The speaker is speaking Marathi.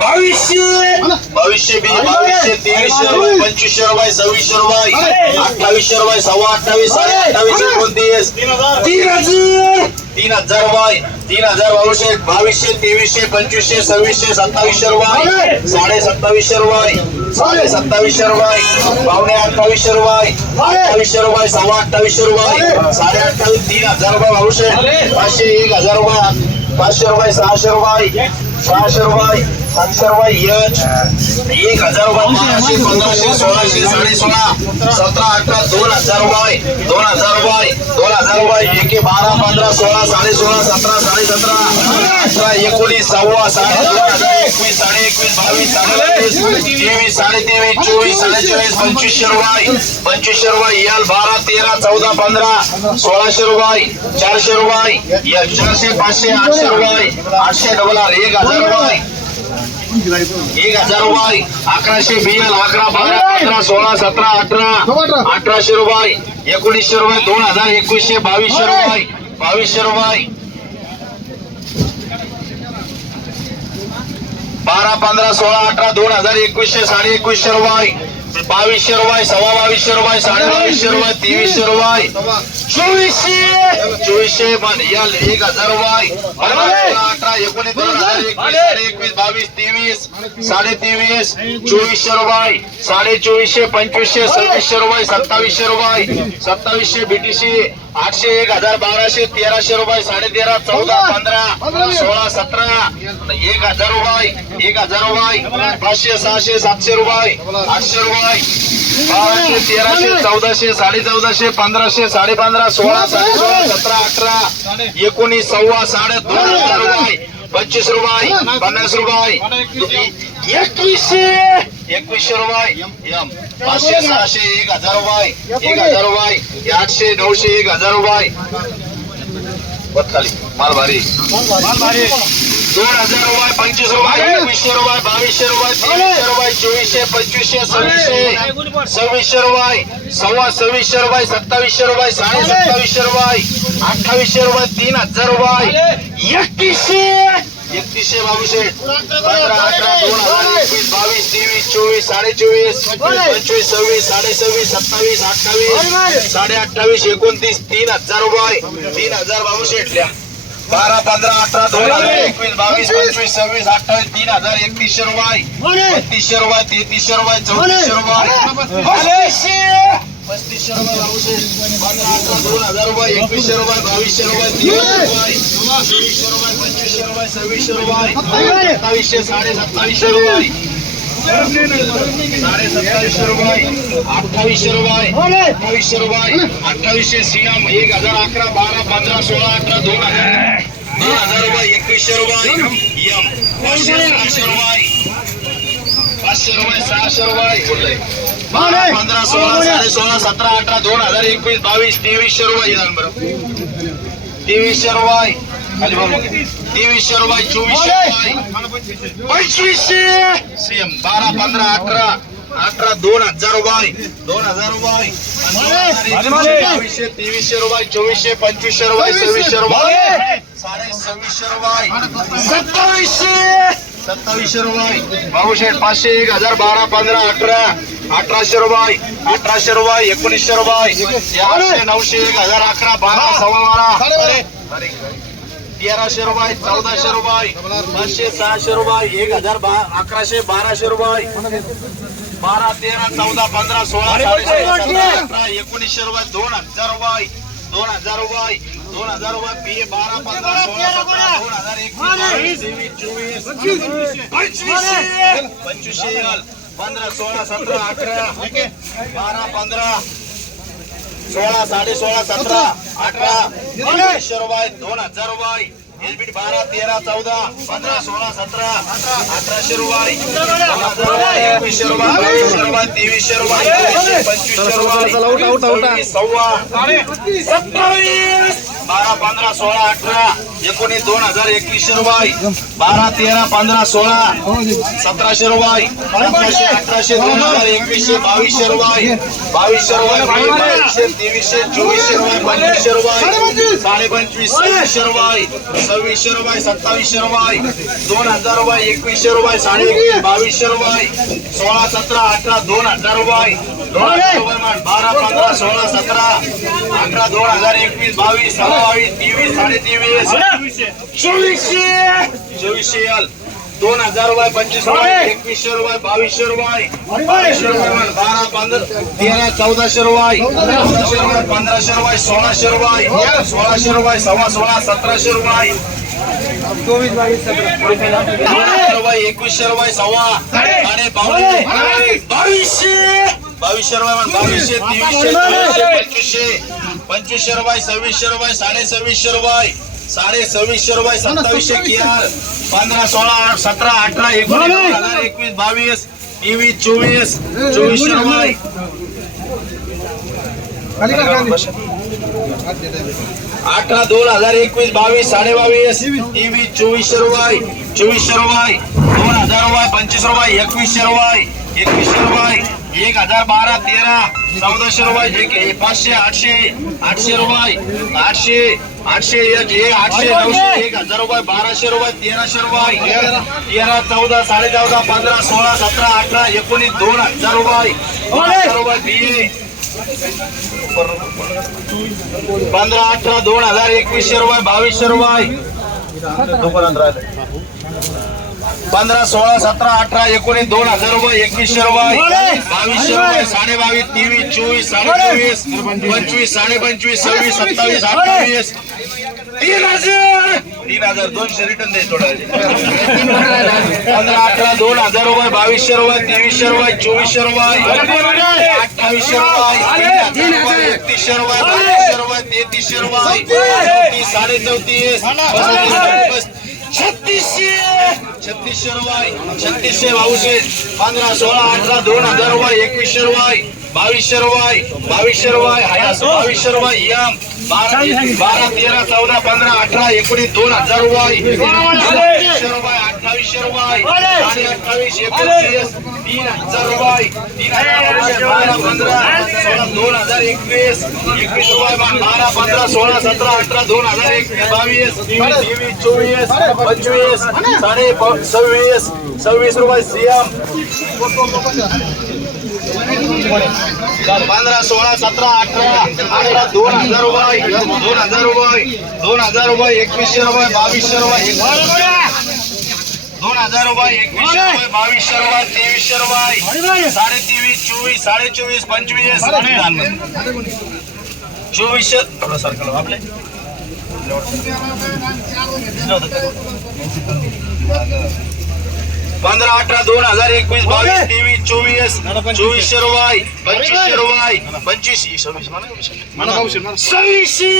बावीसशे बी. बावीसशे तेवीसशे रुपये पंचवीसशे रुपये सव्वीसशे रुपये अठ्ठावीसशे रुपये सव्वा अठ्ठावीस साडे अठ्ठावीस एकोणतीस तीन हजार. तीन हजार. रुपये तीन हजार बावीसशे बावीसशे तेवीसशे पंचवीसशे सव्वीसशे सत्तावीसशे रुपये साडे सत्तावीसशे रुपये साडे सत्तावीसशे रुपये पावणे अठ्ठावीसशे रुपये अठ्ठावीसशे रुपये सव्वा अठ्ठावीसशे रुपये साडे अठ्ठावीस तीन हजार रुपये बावीसशे पाचशे एक हजार रुपये पाचशे रुपये सहाशे रुपये. सहाशे रुपये सातशे रुपये यच एक हजार रुपये बाराशे पंधराशे सोळाशे साडे सोळा सतरा अठरा दोन हजार रुपये दोन हजार रुपये दोन हजार रुपये एके बारा पंधरा सोळा साडे सोळा सतरा साडे सतरा अठरा एकोणीस सव्वा साडे दोन हजार. एकवीस बावीस तेवीस साडेतेवीस चोवीस साडेचाळीस पंचवीसशे रुपये. पंचवीसशे रुपये याल बारा तेरा चौदा पंधरा सोळाशे रुपये चारशे रुपये या चारशे पाचशे आठशे रुपये आठशे डबल आर एक हजार रुपये. एक हजार रुपये अकराशे बियल अकरा बारा पंधरा सोळा सतरा अठरा अठराशे रुपये एकोणीसशे रुपये दोन हजार एकवीसशे बावीसशे रुपये बावीसशे रुपये. बारा पंधरा सोळा अठरा दोन हजार एकवीसशे साडे एकवीसशे रुपये. बावीसशे रुपये सव्वा बावीसशे रुपये साडे बावीसशे रुपये तेवीसशे रुपये. चोवीसशे! चोवीसशे पण यल एक हजार रुपये. अठरा एकोणीस दोन हजार एकवीस साडे एकवीस बावीस तेवीस साडे तेवीस चोवीसशे रुपये. साडे चोवीसशे पंचवीसशे सव्वीसशे रुपये सत्तावीसशे रुपये. सत्तावीसशे बीटीसी आठशे एक हजार बाराशे तेराशे रुपये साडे तेरा चौदा पंधरा सोळा सतरा एक हजार रुपये एक हजार रुपये पाचशे सहाशे सातशे रुपये आठशे रुपये. बाराशे तेराशे चौदाशे साडे चौदाशे पंधराशे साडे पंधरा सोळा साडे सोळा सतरा अठरा एकोणीस सव्वा साडे दोन हजार रुपये पंचवीस रुपये पन्नास रुपये. एकवीसशे. एकवीसशे रुपये. यम. पाचशे सहाशे एक हजार रुपये. एक हजार रुपये. आठशे नऊशे एक हजार रुपये. माल भारी दोन हजार रुपये पंचवीस रुपये एकवीसशे रुपये बावीसशे रुपये तेवीसशे रुपये चोवीसशे पंचवीसशे सव्वीसशे. सव्वीसशे रुपये सव्वा सव्वीसशे रुपये सत्तावीसशे रुपये साडे सत्तावीसशे रुपये अठ्ठावीसशे रुपये तीन हजार रुपये. एकतीसशे एकतीसशे बावीसशे. पंधरा अठरा दोन हजार एकवीस बावीस तेवीस चोवीस साडे चोवीस पंचवीस सव्वीस साडे सव्वीस सत्तावीस अठ्ठावीस साडे अठ्ठावीस एकोणतीस तीन हजार रुपये. तीन हजार बावीसशे बारा पंधरा अठरा दोन हजार एकवीस बावीस पंचवीस. सव्वीस अठ्ठावीस तीन हजार एकतीसशे रुपये. बत्तीसशे रुपये तेहतीसशे रुपये चौतीसशे रुपये. पस्तीसशे रुपये बावीसशे. पंधरा अठरा दोन हजार रुपये एकवीसशे रुपये बावीसशे रुपये तेवीसशे रुपये. चोवीसशे रुपये पंचवीसशे रुपये सव्वीसशे रुपये सत्तावीसशे साडे सत्तावीसशे रुपये साडे सत्तावीसशे रुपये अठ्ठावीसशे रुपये अठ्ठावीसशे रुपये अठ्ठावीसशे सीएम एक हजार अकरा बारा पंधरा सोळा अठरा दोन हजार दोन हजार रुपये एकवीसशे रुपये यम पाचशे सहाशे रुपये पाचशे रुपये सहाशे रुपये बोललंय बारा पंधरा सोळा साडे सोळा सतरा अठरा दोन हजार एकवीस बावीस तेवीसशे रुपये. विधान बरं तेवीसशे रुपये. तेवीसशे रुपये चोवीसशे पंचवीसशे सीएम बारा पंधरा अठरा. अठरा दोन हजार रुपये. दोन हजार रुपये. बावीसशे तेवीसशे रुपये चोवीसशे पंचवीसशे रुपये सव्वीसशे रुपये. साडे सव्वीसशे रुपये. सत्तावीसशे सत्तावीसशे रुपये. बाबूशेठ पाचशे एक हजार बारा पंधरा अठरा. अठराशे रुपये. अठराशे रुपये एकोणीसशे रुपये. आठशे नऊशे एक हजार अकरा बारा सव्वा बारा. तेराशे रुपये चौदाशे रुपये पाचशे सहाशे रुपये एक हजार बा अकराशे बाराशे रुपये बारा तेरा चौदा पंधरा सोळा अठरा एकोणीसशे रुपये दोन हजार रुपये दोन हजार रुपये दोन हजार रुपये पी बारा पंधरा सोळा दोन हजार एकवीस चोवीस पंचवीसशे पंधरा सोळा सतरा अठरा बारा पंधरा सोळा साडे सोळा सतरा अठरा रुपये दोन हजार रुपये एलबीट बारा तेरा चौदा पंधरा सोळा सतरा अठराशे रुपये दोन हजार रुपये, एकवीसशे रुपये बावीसशे रुपये तेवीसशे रुपये चोवीसशे, पंचवीसशे रुपये सव्वा सत्तावीस बारा पंधरा सोळा अठरा एकोणीस दोन हजार एकवीसशे रुपये. बारा तेरा पंधरा सोळा सतराशे रुपये पंधराशे अठराशे दोन हजार एकवीसशे बावीसशे रुपये. बावीसशे रुपये बावीसशे तेवीसशे चोवीसशे रुपये पंचवीसशे रुपये. साडे पंचवीस सव्वीसशे रुपये सव्वीसशे रुपये सत्तावीसशे रुपये. दोन हजार रुपये एकवीसशे रुपये साडे एकवीस बावीसशे रुपये. सोळा सतरा अठरा दोन हजार रुपये. दोन हजार रुपये बारा पंधरा सोळा सतरा अठरा दोन हजार एकवीस बावीस सव्वीस तेवीस साडे तेवीस चोवीसशे. चोवीसशे! यल. दोन हजार रुपये पंचवीस रुपये एकवीसशे रुपये बावीसशे रुपये बावीसशे रुपये. बारा पंधरा तेरा चौदाशे रुपये चौदाशे रुपये पंधराशे रुपये सोळाशे रुपये सोळाशे रुपये सव्वा सोळा सतराशे रुपये बावीसशे रुपये एकवीसशे रुपये सव्वा. साडे पावणे बावीसशे! बावीसशे रुपये. बावीसशे तेवीसशे चोवीसशे पंचवीसशे पंचवीसशे रुपये सव्वीसशे रुपये साडे सव्वीसशे रुपये साडे सव्वीसशे रुपये सत्तावीसशे कियार पंधरा सोळा सतरा अठरा एकोणीस एकवीस बावीस तेवीस चोवीस चोवीसशे रुपये. अठरा दोन हजार एकवीस बावीस साडे बावीस तेवीस. चोवीसशे रुपये चोवीसशे रुपये दोन हजार रुपये पंचवीस रुपये एकवीसशे रुपये एकवीसशे रुपये एक हजार बारा तेरा चौदाशे रुपये जे के पाचशे आठशे आठशे रुपये आठशे आठशे एक एक आठशे नऊशे एक हजार रुपये बाराशे रुपये तेराशे रुपये तेरा चौदा साडे चौदा पंधरा सोळा सतरा अठरा एकोणीस दोन हजार रुपये हजार रुपये बिये पंधरा अठरा दोन हजार एकवीसशे रुपये बावीसशे रुपये. पंधरा सोळा सतरा अठरा एकोणीस दोन हजार रुपये एकवीसशे रुपये बावीसशे रुपये साडे बावीस तेवीस चोवीस साडे चोवीस पंचवीस साडे पंचवीस सव्वीस सत्तावीस अठ्ठावीस. तीन हजार! तीन हजार दोनशे रिटर्न दे थोडं. पंधरा अठरा दोन हजार रुपये बावीसशे रुपये तेवीसशे रुपये चोवीसशे रुपये अठ्ठावीसशे रुपये एकतीसशे रुपये बावीसशे रुपये तेहतीसशे रुपये साडे चौतीस पस्तीस, छत्तीसशे छत्तीसशे रुपये छत्तीसशे बावीसशे पंधरा सोळा अठरा दोन हजार रुपये एकवीसशे रुपये बावीसशे रुपये बावीसशे रुपये हायास बावीसशे रुपये यम बारा बारा तेरा चौदा पंधरा अठरा एकोणीस दोन हजार रुपये एकवीसशे रुपये अठ्ठावीसशे रुपये साडे अठ्ठावीस एकोणतीस तीन हजार रुपये तीन हजार रुपये बारा पंधरा सोळा दोन हजार एकवीस. एकवीस रुपये बारा पंधरा सोळा सतरा अठरा दोन हजार एकवीस बावीस तेवीस चोवीस पंचवीस साडे सव्वीस सव्वीस रुपये सीएम पंधरा सोळा सतरा अठरा अठरा दोन हजार रुपये. दोन हजार रुपये. दोन हजार रुपये एकवीसशे रुपये बावीसशे रुपये दोन हजार रुपये एकवीसशे रुपये बावीसशे रुपये तेवीसशे रुपये. साडे तेवीस चोवीस साडे चोवीस पंचवीस. चोवीसशे. थोडं सरकलं आपले. पंधरा अठरा दोन हजार एकवीस बावीस तेवीस चोवीस चोवीसशे रुपये पंचवीसशे रुपये पंचवीस सव्वीस. सव्वीसशे!